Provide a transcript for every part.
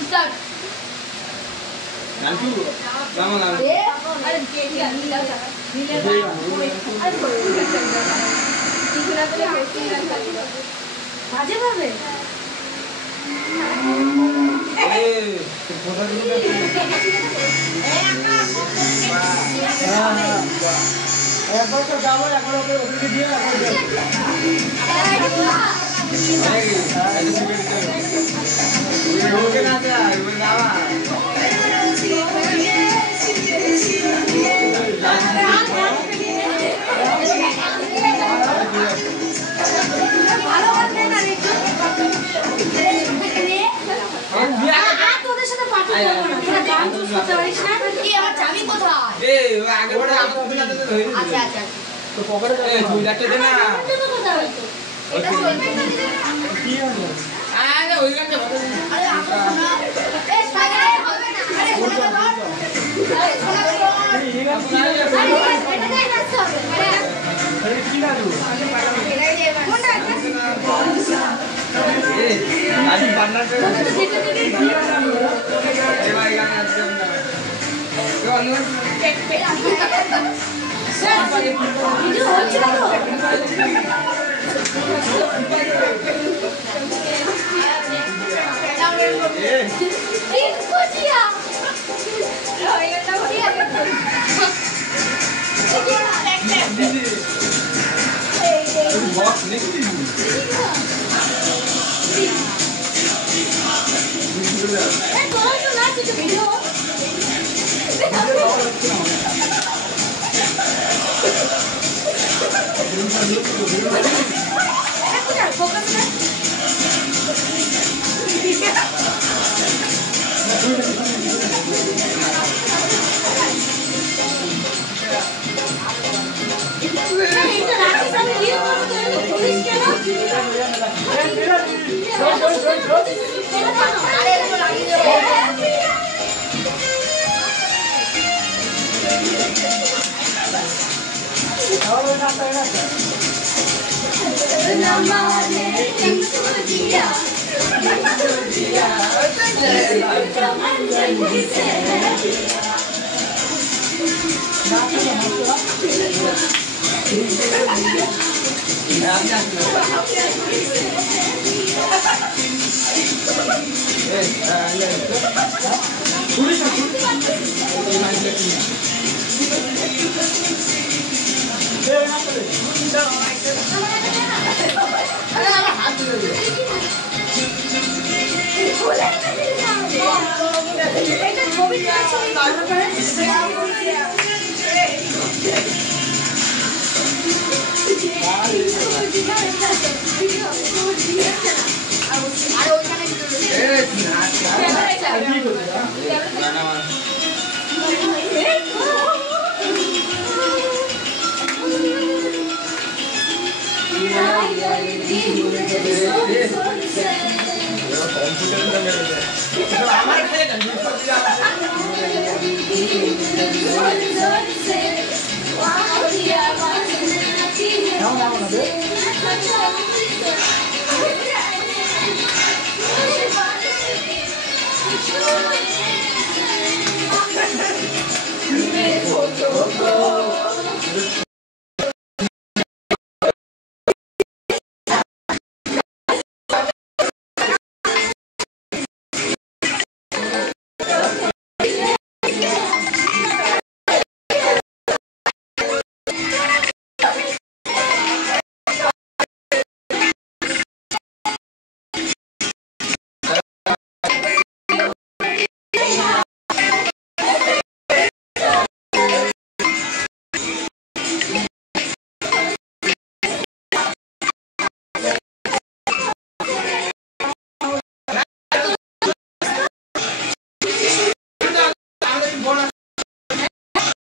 start. Nanti, kamu nanti. अरे क्या नीला अरे इतना तो कैसे आजे बाबे একবার তো যাবো এখন ওকে ওকে দিয়ে ওকে না যা ওকে যাওয়া তোদের সাথে পার্টি করব না তোরা গান শুনতে পারিস না এই আমার চাবি কোথায় এই আগে বড় আগে তুই না ধরে আচ্ছা তো পকেটে এই 2 লাখ টাকা দে না কোথায় এটা চলবে না কি হলো আরে ওই গানটা ভালো আরে আমরা শোনা এ সাগরে হবে না আরে শোনা আরে শোনা এই গান কি আরে এটা যাই নাচতে হবে আরে কি লাগলো এরাই দে কোনটা এই আজ পার্টনার দেখে এই ভাই গান আছে কেউ অন্য ভিডিও হচ্ছে না তো কি খুশিয়া এটা ঠিক আছে বক্স লিখি এই তোরা তো নাচ ভিডিও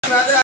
Brother,